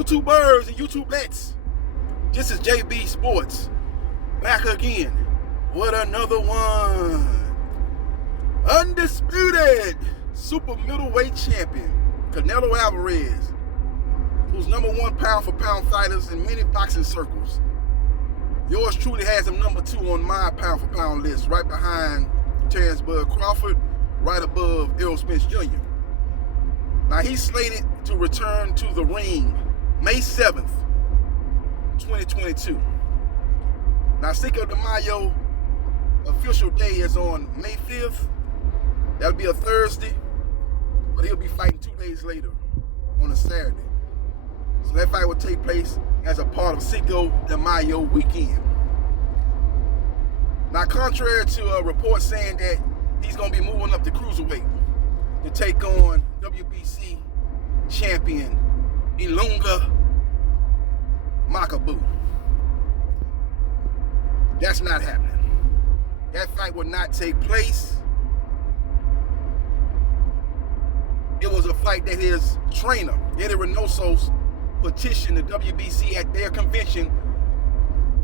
YouTubers and YouTubettes. This is JB Sports, back again with another one. Undisputed super middleweight champion, Canelo Alvarez, who's #1 pound for pound fighters in many boxing circles. Yours truly has him #2 on my pound for pound list, right behind Terrence Bud Crawford, right above Errol Spence Jr. Now he's slated to return to the ring May 7th, 2022. Now Cinco de Mayo official day is on May 5th. That'll be a Thursday, but he'll be fighting 2 days later on a Saturday. So that fight will take place as a part of Cinco de Mayo weekend. Now, contrary to a report saying that he's going to be moving up to cruiserweight to take on WBC champion Ilunga Makabu. That's not happening. That fight will not take place. It was a fight that his trainer, Eddie Reynoso, petitioned the WBC at their convention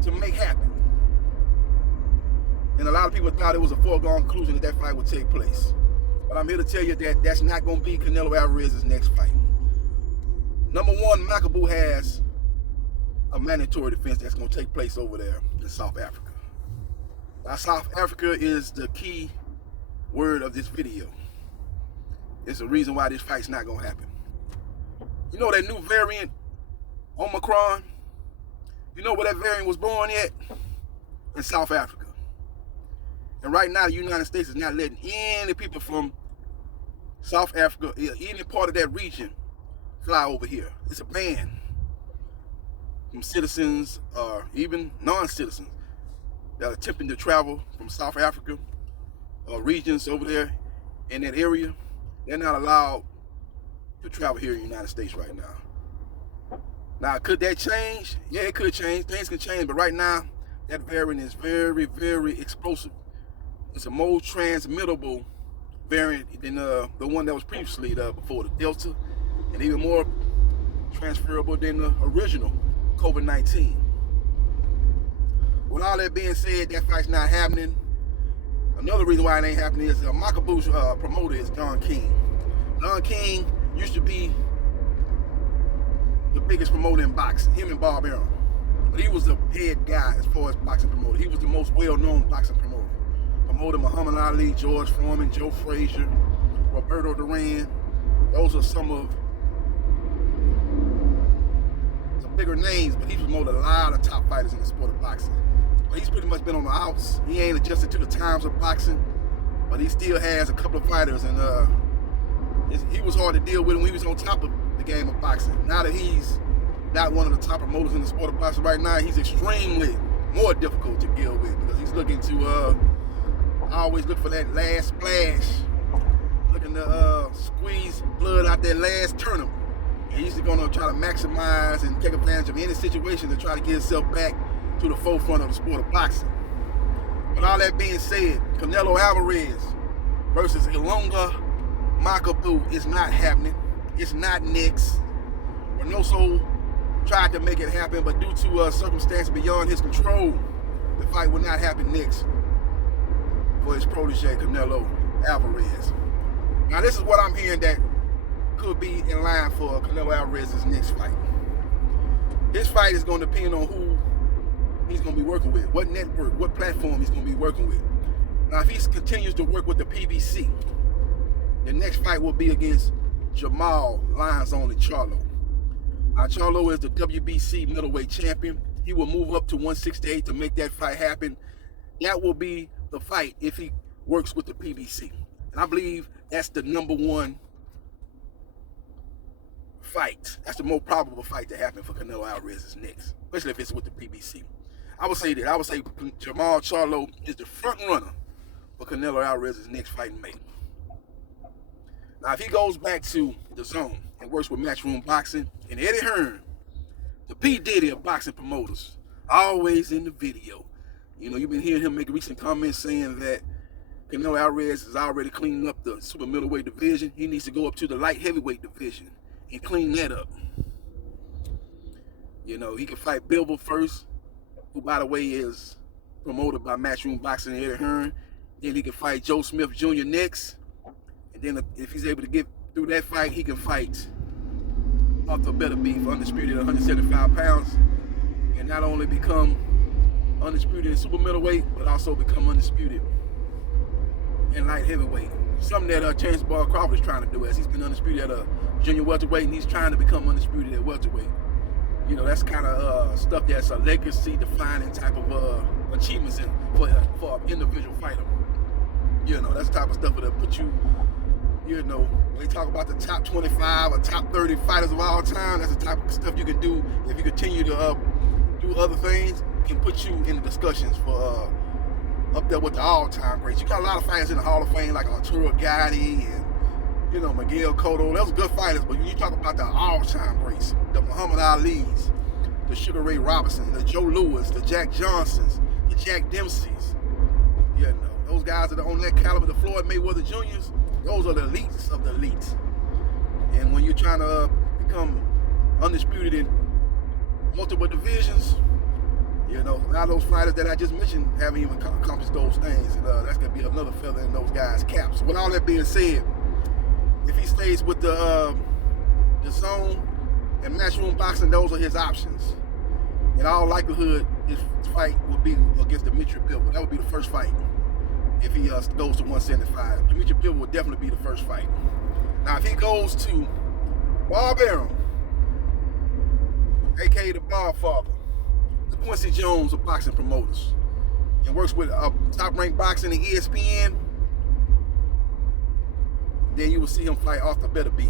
to make happen. And a lot of people thought it was a foregone conclusion that that fight would take place. But I'm here to tell you that that's not going to be Canelo Alvarez's next fight. #1, Makabu has a mandatory defense that's going to take place over there in South Africa. Now, South Africa is the key word of this video. It's the reason why this fight's not going to happen. You know that new variant, Omicron? You know where that variant was born at? In South Africa. And right now, the United States is not letting any people from South Africa, any part of that region, fly over here. It's a ban from citizens or even non-citizens that are attempting to travel from South Africa or regions over there in that area. They're not allowed to travel here in the United States right now. Now, could that change? Yeah, it could change. Things can change, but right now, that variant is very, very explosive. It's a more transmittable variant than the one that was previously before the Delta, and even more transferable than the original COVID-19. With all that being said, that fight's not happening. Another reason why it ain't happening is Makabu's promoter is Don King. Don King used to be the biggest promoter in boxing, him and Bob Arum. But he was the head guy as far as boxing promoter. He was the most well-known boxing promoter. Promoted Muhammad Ali, George Foreman, Joe Frazier, Roberto Duran. Those are some of the bigger names, but he's promoted a lot of top fighters in the sport of boxing. But he's pretty much been on the outs. He ain't adjusted to the times of boxing, but he still has a couple of fighters, and he was hard to deal with when he was on top of the game of boxing. Now that he's not one of the top promoters in the sport of boxing right now, he's extremely more difficult to deal with because he's looking to always look for that last splash, looking to squeeze blood out that last turnip. And he's going to try to maximize and take advantage of any situation to try to get himself back to the forefront of the sport of boxing. But all that being said, Canelo Alvarez versus Ilunga Makabu is not happening. It's not next. Reynoso tried to make it happen, but due to circumstances beyond his control, the fight will not happen next for his protege, Canelo Alvarez. Now, this is what I'm hearing that could be in line for Canelo Alvarez's next fight. His fight is going to depend on who he's going to be working with, what network, what platform he's going to be working with. Now, if he continues to work with the PBC, the next fight will be against Jamal Lions Only Charlo. Now, Charlo is the WBC middleweight champion. He will move up to 168 to make that fight happen. That will be the fight if he works with the PBC. And I believe that's the #1 fight. That's the most probable fight to happen for Canelo Alvarez's next, especially if it's with the PBC. I would say that. I would say Jamal Charlo is the front runner for Canelo Alvarez's next fight in May. Now, if he goes back to the zone and works with Matchroom Boxing and Eddie Hearn, the P. Diddy of boxing promoters, always in the video. You know, you've been hearing him make recent comments saying that Canelo Alvarez is already cleaning up the super middleweight division. He needs to go up to the light heavyweight division and clean that up. You know, he can fight Bivol first, who, by the way, is promoted by Matchroom Boxing and Eddie Hearn. Then he can fight Joe Smith Jr. next. And then if he's able to get through that fight, he can fight Arthur Beterbiev, undisputed at 175 pounds, and not only become undisputed in super middleweight, but also become undisputed in light heavyweight. Something that Terrence Bud Crawford is trying to do, as he's been undisputed at a junior welterweight, and he's trying to become undisputed at welterweight. You know, that's kind of stuff that's a legacy-defining type of achievements for an individual fighter. You know, that's the type of stuff that put you, you know, when they talk about the top 25 or top 30 fighters of all time, that's the type of stuff you can do if you continue to do other things, can put you in the discussions for up there with the all-time greats. You got a lot of fighters in the Hall of Fame, like Arturo Gatti and, you know, Miguel Cotto. Those are good fighters, but when you talk about the all-time greats, the Muhammad Ali's, the Sugar Ray Robinson, the Joe Louis, the Jack Johnsons, the Jack Dempseys, you know, those guys that are on that caliber, the Floyd Mayweather Juniors, those are the elites of the elites. And when you're trying to become undisputed in multiple divisions, you know, a lot of those fighters that I just mentioned haven't even accomplished those things. And that's going to be another feather in those guys' caps. With all that being said, if he stays with the zone and Matchroom Boxing, those are his options. In all likelihood, his fight would be against Dimitri Bivol. That would be the first fight if he goes to 175. Dimitri Bivol would definitely be the first fight. Now, if he goes to Bob Arum, a.k.a. the Barfather, the Quincy Jones of boxing promoters, and works with Top Rank Boxing and ESPN, then you will see him fight Arthur Beterbiev.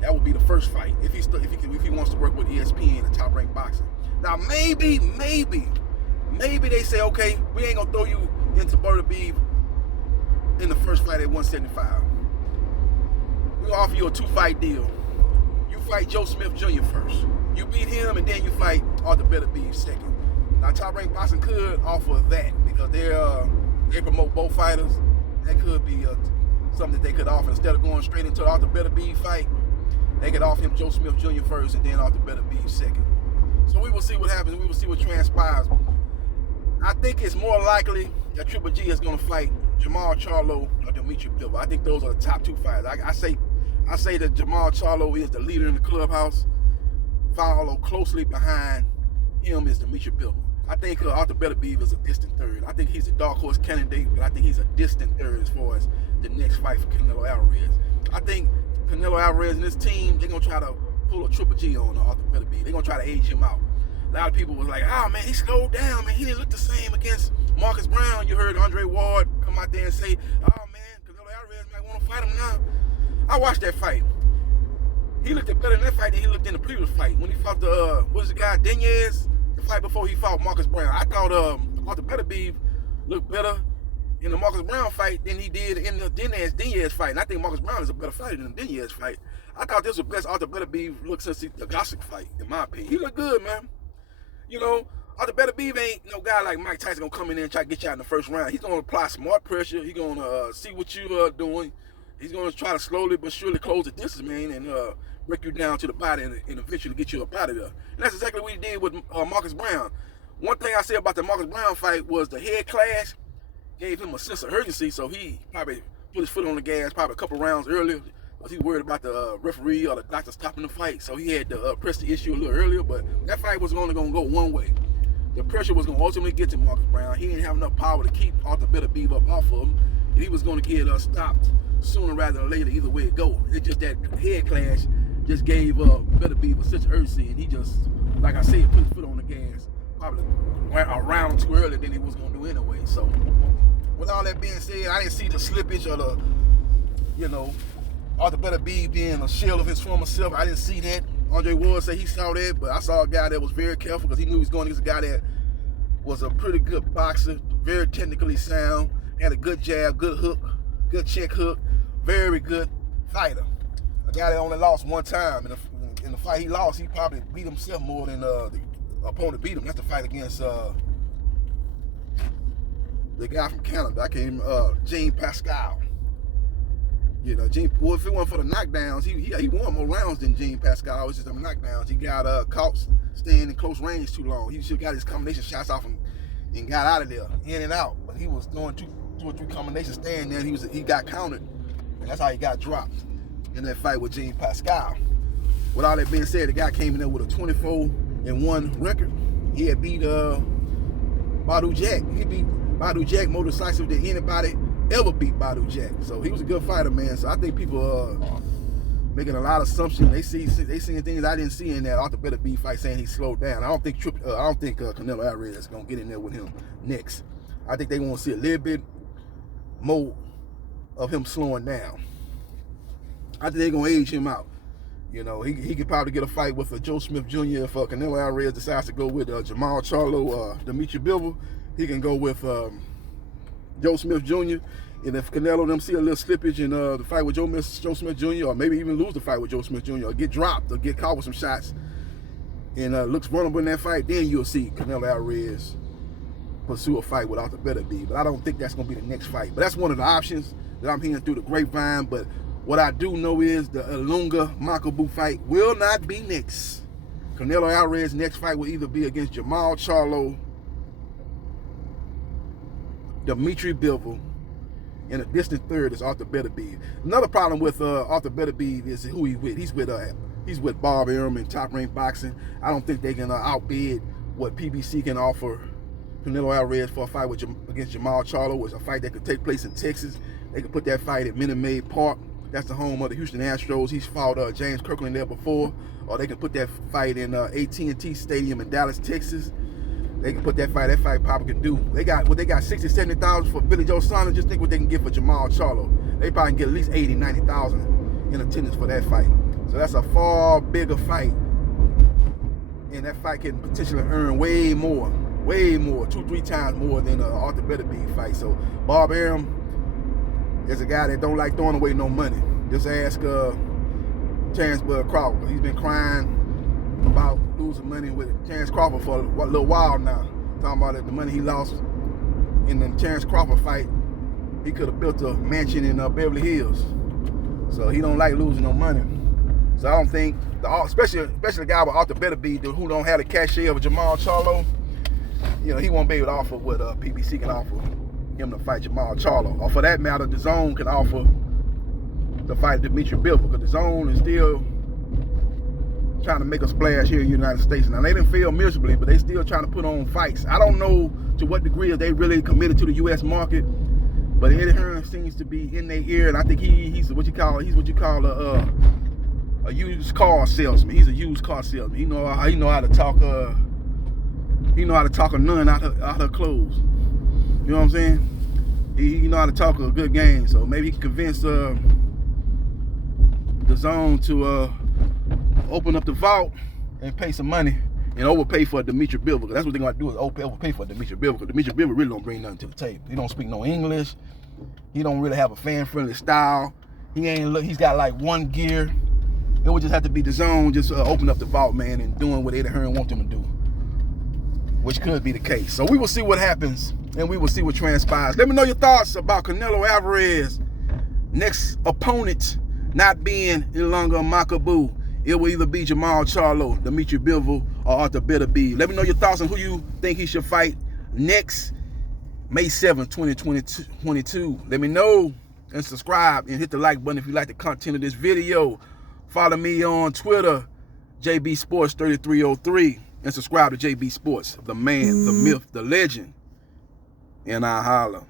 That would be the first fight if he wants to work with ESPN and Top Rank Boxing. Now maybe they say, okay, we ain't gonna throw you into Beterbiev in the first fight at 175. We'll offer you a 2-fight deal. You fight Joe Smith Jr. first. You beat him, and then you fight Arthur Beterbiev second. Now, Top Rank Boxing could offer that because they promote both fighters. That could be something that they could offer. Instead of going straight into the Arthur Beterbiev fight, they could offer him Joe Smith Jr. first and then Arthur Beterbiev second. So we will see what happens. We will see what transpires. I think it's more likely that Triple G is going to fight Jamal Charlo or Dimitri Bivol. I think those are the top 2 fighters. I say that Jamal Charlo is the leader in the clubhouse. Follow closely behind him is Dimitri Bivol. I think Arthur Beterbiev is a distant third. I think he's a dark horse candidate, but I think he's a distant third as far as the next fight for Canelo Alvarez. I think Canelo Alvarez and his team, they're going to try to pull a Triple G on Arthur Beterbiev. They're going to try to age him out. A lot of people was like, oh man, he slowed down, man. He didn't look the same against Marcus Brown. You heard Andre Ward come out there and say, oh man, Canelo Alvarez might want to fight him now. I watched that fight. He looked better in that fight than he looked in the previous fight. When he fought what's the guy, Diaz, the fight before he fought Marcus Brown. I thought Arthur Beterbiev looked better in the Marcus Brown fight than he did in the Diaz fight. And I think Marcus Brown is a better fighter than the Diaz fight. I thought this was the best Arthur Beterbiev look since the Gossett fight, in my opinion. He looked good, man. You know, Arthur Beterbiev ain't no guy like Mike Tyson gonna come in there and try to get you out in the first round. He's gonna apply smart pressure. He's gonna see what you are doing. He's gonna try to slowly but surely close the distance, man, and break you down to the body and eventually get you up out of there. And that's exactly what he did with Marcus Brown. One thing I say about the Marcus Brown fight was the head clash gave him a sense of urgency, so he probably put his foot on the gas probably a couple rounds earlier. Because he worried about the referee or the doctor stopping the fight, so he had to press the issue a little earlier. But that fight was only going to go one way. The pressure was going to ultimately get to Marcus Brown. He didn't have enough power to keep Arthur Beterbiev up off of him, and he was going to get stopped sooner rather than later. Either way it go, it's just that head clash just gave Beterbiev such urgency, and he just, like I said, put his foot on the gas probably a round too early than he was going to do anyway. So, with all that being said, I didn't see the slippage or the, you know, Arthur Beterbiev being a shell of his former self. I didn't see that. Andre Ward said he saw that, but I saw a guy that was very careful because he knew he was going against a guy that was a pretty good boxer, very technically sound, had a good jab, good hook, good check hook, very good fighter. A guy that only lost one time. In the fight he lost, he probably beat himself more than the opponent beat him. That's the fight against the guy from Canada. Jean Pascal. You know, well, if it wasn't for the knockdowns, he won more rounds than Gene Pascal. It was just them knockdowns. He got caught staying in close range too long. He should have got his combination shots off and got out of there, in and out. But he was throwing two or three combinations staying there. And he got countered, and that's how he got dropped in that fight with Gene Pascal. With all that being said, the guy came in there with a 24-1 record. He had beat Badu Jack. He beat Badu Jack more decisive than anybody ever beat Badu Jack. So he was a good fighter, man. So I think people are making a lot of assumptions. They seeing things I didn't see in that Arthur Better B fight, saying he slowed down. I don't think Canelo Alvarez is gonna get in there with him next. I think they want to see a little bit more of him slowing down. I think they're gonna age him out. You know, he could probably get a fight with Joe Smith Jr. if Canelo Alvarez decides to go with Jamal Charlo, Dimitri Bivol. He can go with Joe Smith Jr. And if Canelo them see a little slippage in the fight with Joe Smith Jr., or maybe even lose the fight with Joe Smith Jr., or get dropped or get caught with some shots and looks vulnerable in that fight, then you'll see Canelo Alvarez pursue a fight with Arthur Better B. But I don't think that's going to be the next fight. But that's one of the options that I'm hearing through the grapevine. But what I do know is the Ilunga Makabu fight will not be next. Canelo Alvarez's next fight will either be against Jamal Charlo, Dimitri Bivol, and a distant third is Arthur Better B. Another problem with Arthur Better B is who he's with. He's with Bob Arum and Top Rank Boxing. I don't think they can outbid what PBC can offer Canelo Alvarez for a fight against Jamal Charlo. It's a fight that could take place in Texas. They could put that fight at Minute Maid Park. That's the home of the Houston Astros. He's fought James Kirkland there before. Or they can put that fight in AT&T Stadium in Dallas, Texas. They can put that fight probably could do. They got 60,000-70,000 for Billy Joe Saunders. Just think what they can get for Jamal Charlo. They probably can get at least 80,000-90,000 in attendance for that fight. So that's a far bigger fight. And that fight can potentially earn way more, 2-3 times more than Arthur Better B fight. So Bob Arum is a guy that don't like throwing away no money. Just ask Terrence Bud Crawford. He's been crying about losing money with Terrence Crawford for a little while now. Talking about the money he lost in the Terrence Crawford fight. He could have built a mansion in Beverly Hills. So he don't like losing no money. So I don't think, especially a guy with Arthur Better B who don't have the cachet of Jamal Charlo, you know, he won't be able to offer what PBC can offer him to fight Jamal Charlo. Or for that matter, the Zone can offer to fight Dimitri Bivol, because the Zone is still trying to make a splash here in the United States. Now, they didn't fail miserably, but they still trying to put on fights. I don't know to what degree are they really committed to the U.S. market, but Eddie Hearn seems to be in their ear, and I think he's what you call a used car salesman. He's a used car salesman. He know how to talk a nun out her clothes. You know what I'm saying? He know how to talk a good game. So maybe he can convince the Zone to open up the vault and pay some money and overpay for Dimitri Bivol. Because that's what they're going to do, is overpay for Dimitri Bivol. Because Dimitri Bivol really don't bring nothing to the table. He don't speak no English. He don't really have a fan-friendly style. He's got like one gear. It would just have to be the Zone just open up the vault, man, and doing what Eddie Hearn wants him to do, which could be the case. So we will see what happens, and we will see what transpires. Let me know your thoughts about Canelo Alvarez next opponent not being Ilunga Makabu. It will either be Jamal Charlo, Dimitri Bivol, or Arthur Better B. Let me know your thoughts on who you think he should fight next May 7th, 2022. Let me know, and subscribe and hit the like button if you like the content of this video. Follow me on Twitter, JBsports 3303, and subscribe to JB Sports, the man, the myth, the legend, and I holla.